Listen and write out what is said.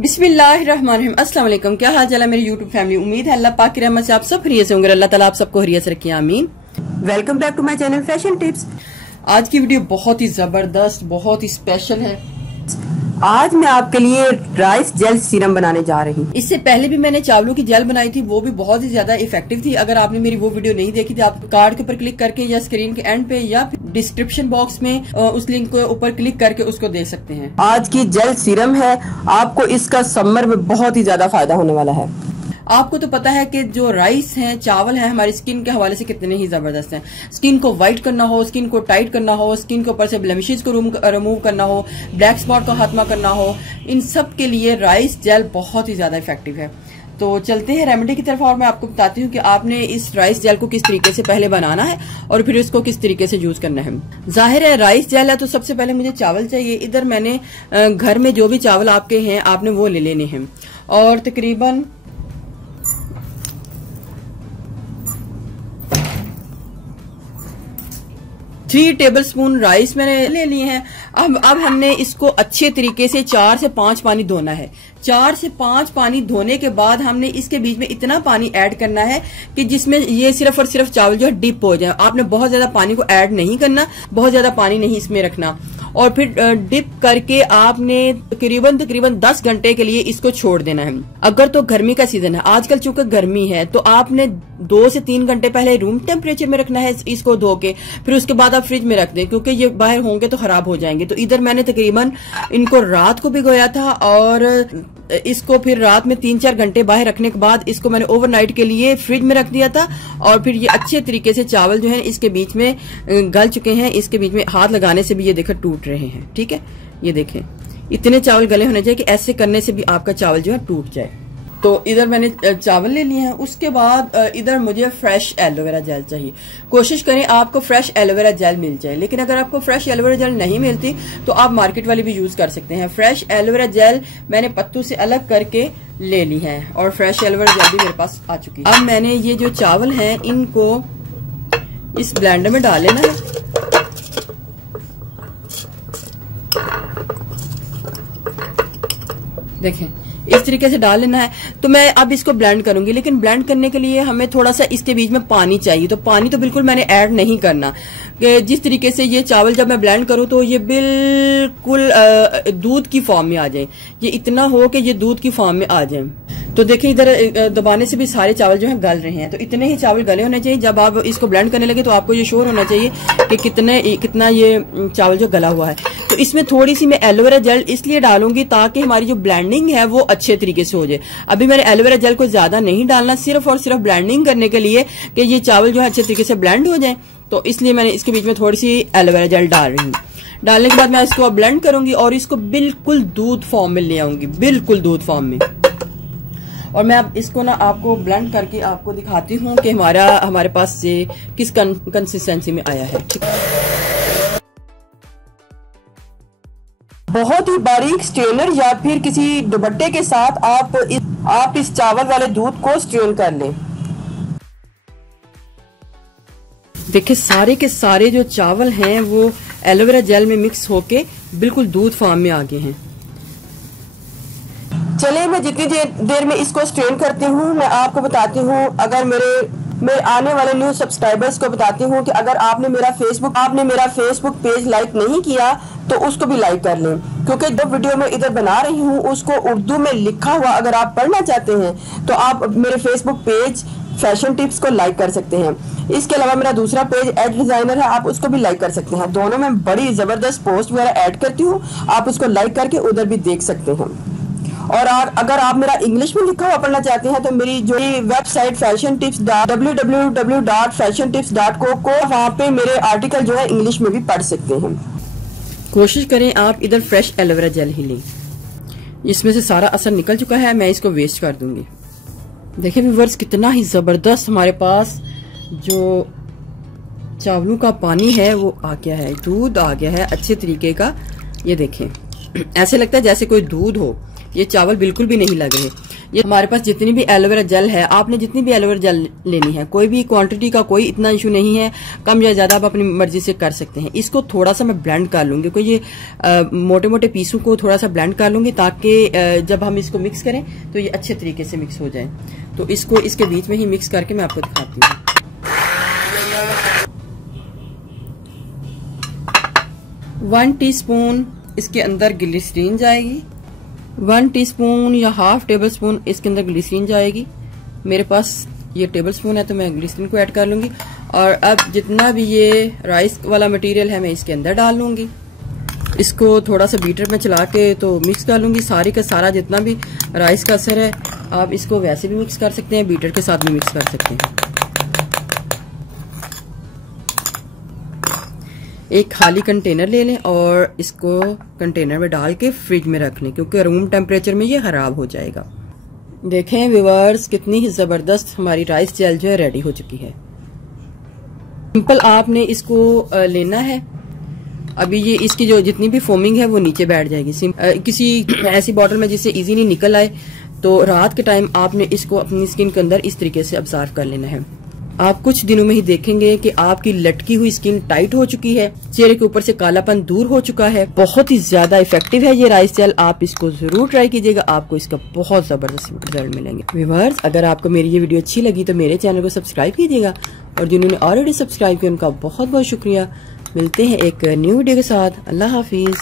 बिस्मिल्लाहिर्रहमानिर्रहीम। अस्सलाम वालेकुम। क्या हाल चाल है मेरी यूट्यूब फैमिली। उम्मीद है अल्लाह पाक की रहमत से आप सब खैरियत से होंगे। अल्लाह ताला आप सबको खैरियत से रखे, आमीन। Welcome back to my channel fashion tips. आज की वीडियो बहुत ही जबरदस्त, बहुत ही स्पेशल है। आज मैं आपके लिए राइस जेल सीरम बनाने जा रही हूँ। इससे पहले भी मैंने चावलों की जेल बनाई थी, वो भी बहुत ही ज्यादा इफेक्टिव थी। अगर आपने मेरी वो वीडियो नहीं देखी थी, आप कार्ड के ऊपर क्लिक करके या स्क्रीन के एंड पे या डिस्क्रिप्शन बॉक्स में उस लिंक के ऊपर क्लिक करके उसको देख सकते हैं। आज की जेल सीरम है, आपको इसका समर में बहुत ही ज्यादा फायदा होने वाला है। आपको तो पता है कि जो राइस हैं, चावल हैं, हमारी स्किन के हवाले से कितने ही जबरदस्त हैं। स्किन को व्हाइट करना हो, स्किन को टाइट करना हो, स्किन के ऊपर से ब्लेमिशेस को रिमूव करना हो, ब्लैक स्पॉट का खात्मा करना हो, इन सब के लिए राइस जेल बहुत ही ज्यादा इफेक्टिव है। तो चलते हैं रेमेडी की तरफ और मैं आपको बताती हूँ कि आपने इस राइस जेल को किस तरीके से पहले बनाना है और फिर इसको किस तरीके से यूज करना है। जाहिर है राइस जेल है तो सबसे पहले मुझे चावल चाहिए। इधर मैंने घर में जो भी चावल आपके हैं आपने वो ले लेने हैं और तकरीबन 3 टेबलस्पून राइस मैंने ले लिए हैं। अब हमने इसको अच्छे तरीके से 4 से 5 पानी धोना है। 4 से 5 पानी धोने के बाद हमने इसके बीच में इतना पानी ऐड करना है कि जिसमें ये सिर्फ और सिर्फ चावल जो है डिप हो जाए। आपने बहुत ज्यादा पानी को ऐड नहीं करना, बहुत ज्यादा पानी नहीं इसमें रखना। और फिर डिप करके आपने तकरीबन 10 घंटे के लिए इसको छोड़ देना है। अगर तो गर्मी का सीजन है, आजकल चूंकि गर्मी है, तो आपने 2 से 3 घंटे पहले रूम टेम्परेचर में रखना है इसको धो के, फिर उसके बाद आप फ्रिज में रख दें क्योंकि ये बाहर होंगे तो खराब हो जाएंगे। तो इधर मैंने तकरीबन इनको रात को भिगोया था और इसको फिर रात में 3-4 घंटे बाहर रखने के बाद इसको मैंने ओवरनाइट के लिए फ्रिज में रख दिया था। और फिर ये अच्छे तरीके से चावल जो है इसके बीच में गल चुके हैं। इसके बीच में हाथ लगाने से भी ये देखो टूट रहे हैं। ठीक है, ये देखें इतने चावल गले होने चाहिए कि ऐसे करने से भी आपका चावल जो है टूट जाए। तो इधर मैंने चावल ले लिए हैं। उसके बाद इधर मुझे फ्रेश एलोवेरा जेल चाहिए। कोशिश करें आपको फ्रेश एलोवेरा जेल मिल जाए, लेकिन अगर आपको फ्रेश एलोवेरा जेल नहीं मिलती तो आप मार्केट वाली भी यूज कर सकते हैं। फ्रेश एलोवेरा जेल मैंने पत्तों से अलग करके ले ली है और फ्रेश एलोवेरा जेल भी मेरे पास आ चुकी है। अब मैंने ये जो चावल हैं इनको इस ब्लेंडर में डाल लेना है। देखें इस तरीके से डाल लेना है। तो मैं अब इसको ब्लेंड करूंगी, लेकिन ब्लेंड करने के लिए हमें थोड़ा सा इसके बीच में पानी चाहिए। तो पानी तो बिल्कुल मैंने ऐड नहीं करना। जिस तरीके से ये चावल जब मैं ब्लेंड करूं तो ये बिल्कुल दूध की फॉर्म में आ जाए। ये इतना हो कि ये दूध की फॉर्म में आ जाए। तो देखिए इधर दबाने से भी सारे चावल जो है गल रहे हैं। तो इतने ही चावल गले होने चाहिए। जब आप इसको ब्लेंड करने लगे तो आपको ये श्योर होना चाहिए कि कितना ये चावल जो गला हुआ है। तो इसमें थोड़ी सी मैं एलोवेरा जेल इसलिए डालूंगी ताकि हमारी जो ब्लेंडिंग है वो अच्छे तरीके से हो जाए। अभी मैंने एलोवेरा जेल को ज्यादा नहीं डालना, सिर्फ और सिर्फ ब्लेंडिंग करने के लिए कि ये चावल जो है अच्छे तरीके से ब्लेंड हो जाए। तो इसलिए मैंने इसके बीच में थोड़ी सी एलोवेरा जेल डाल रही हूँ। डालने के बाद मैं इसको ब्लेंड करूंगी और इसको बिल्कुल दूध फॉर्म में ले आऊंगी, बिल्कुल दूध फॉर्म में। और मैं अब इसको ना आपको ब्लेंड करके आपको दिखाती हूँ कि हमारे पास से किस कंसिस्टेंसी में आया है। बहुत ही बारीक स्ट्रेनर या फिर किसी दुपट्टे के साथ आप इस चावल वाले दूध को स्ट्रेन कर लें। देखिए सारे के सारे जो चावल हैं वो एलोवेरा जेल में मिक्स होके बिल्कुल दूध फॉर्म में आ गए हैं। चलिए मैं जितनी देर में इसको स्ट्रेन करती हूँ मैं आपको बताती हूँ। अगर मेरे आने वाले न्यू सब्सक्राइबर्स को बताती हूँ कि अगर आपने मेरा फेसबुक पेज लाइक नहीं किया तो उसको भी लाइक कर लें, क्योंकि जो वीडियो मैं इधर बना रही हूँ उसको उर्दू में लिखा हुआ अगर आप पढ़ना चाहते हैं तो आप मेरे फेसबुक पेज फैशन टिप्स को लाइक कर सकते हैं। इसके अलावा मेरा दूसरा पेज एड डिजाइनर है, आप उसको भी लाइक कर सकते हैं। दोनों में बड़ी जबरदस्त पोस्ट वगैरह ऐड करती हूँ, आप उसको लाइक करके उधर भी देख सकते हैं। और अगर आप मेरा इंग्लिश में लिखा हुआ पढ़ना चाहते हैं तो मेरी जो वेबसाइट फैशन टिप्स www.fashiontips.co को वहाँ पे मेरे आर्टिकल जो है इंग्लिश में भी पढ़ सकते हैं। कोशिश करें आप इधर फ्रेश एलोवेरा जेल ही लें। इसमें से सारा असर निकल चुका है, मैं इसको वेस्ट कर दूंगी। देखिए व्यूअर्स कितना ही जबरदस्त हमारे पास जो चावलों का पानी है वो आ गया है, दूध आ गया है अच्छे तरीके का। ये देखें ऐसे लगता है जैसे कोई दूध हो। ये चावल बिल्कुल भी नहीं लग रहे। ये हमारे पास जितनी भी एलोवेरा जेल है, आपने जितनी भी एलोवेरा जेल लेनी है, कोई भी क्वांटिटी का कोई इतना इशू नहीं है, कम या ज्यादा आप अपनी मर्जी से कर सकते हैं। इसको थोड़ा सा मैं ब्लेंड कर लूंगी, कोई ये मोटे मोटे पीसों को थोड़ा सा ब्लेंड कर लूंगी ताकि जब हम इसको मिक्स करें तो ये अच्छे तरीके से मिक्स हो जाए। तो इसको इसके बीच में ही मिक्स करके मैं आपको दिखाती हूँ। 1 टीस्पून इसके अंदर ग्लिसरीन जाएगी, 1 टीस्पून या हाफ टेबल स्पून इसके अंदर ग्लिसरीन जाएगी। मेरे पास ये टेबल स्पून है तो मैं ग्लिसरीन को ऐड कर लूंगी। और अब जितना भी ये राइस वाला मटेरियल है मैं इसके अंदर डाल लूंगी। इसको थोड़ा सा बीटर में चला के तो मिक्स कर लूंगी। सारी का सारा जितना भी राइस का असर है, आप इसको वैसे भी मिक्स कर सकते हैं, बीटर के साथ भी मिक्स कर सकते हैं। एक खाली कंटेनर ले लें और इसको कंटेनर में डाल के फ्रिज में रख लें, क्योंकि रूम टेम्परेचर में ये खराब हो जाएगा। देखें व्यूअर्स, कितनी ही जबरदस्त हमारी राइस जेल जो है रेडी हो चुकी है। सिंपल आपने इसको लेना है। अभी ये इसकी जो जितनी भी फोमिंग है वो नीचे बैठ जाएगी। किसी ऐसी बॉटल में जिससे इजीली निकल आए, तो रात के टाइम आपने इसको अपनी स्किन के अंदर इस तरीके से ऑब्जर्व कर लेना है। आप कुछ दिनों में ही देखेंगे कि आपकी लटकी हुई स्किन टाइट हो चुकी है, चेहरे के ऊपर से कालापन दूर हो चुका है। बहुत ही ज्यादा इफेक्टिव है ये राइस जेल, आप इसको जरूर ट्राई कीजिएगा, आपको इसका बहुत जबरदस्त रिजल्ट मिलेंगे। व्यूअर्स, अगर आपको मेरी ये वीडियो अच्छी लगी तो मेरे चैनल को सब्सक्राइब कीजिएगा, और जिन्होंने ऑलरेडी सब्सक्राइब किया उनका बहुत बहुत शुक्रिया। मिलते हैं एक न्यू वीडियो के साथ। अल्लाह हाफिज।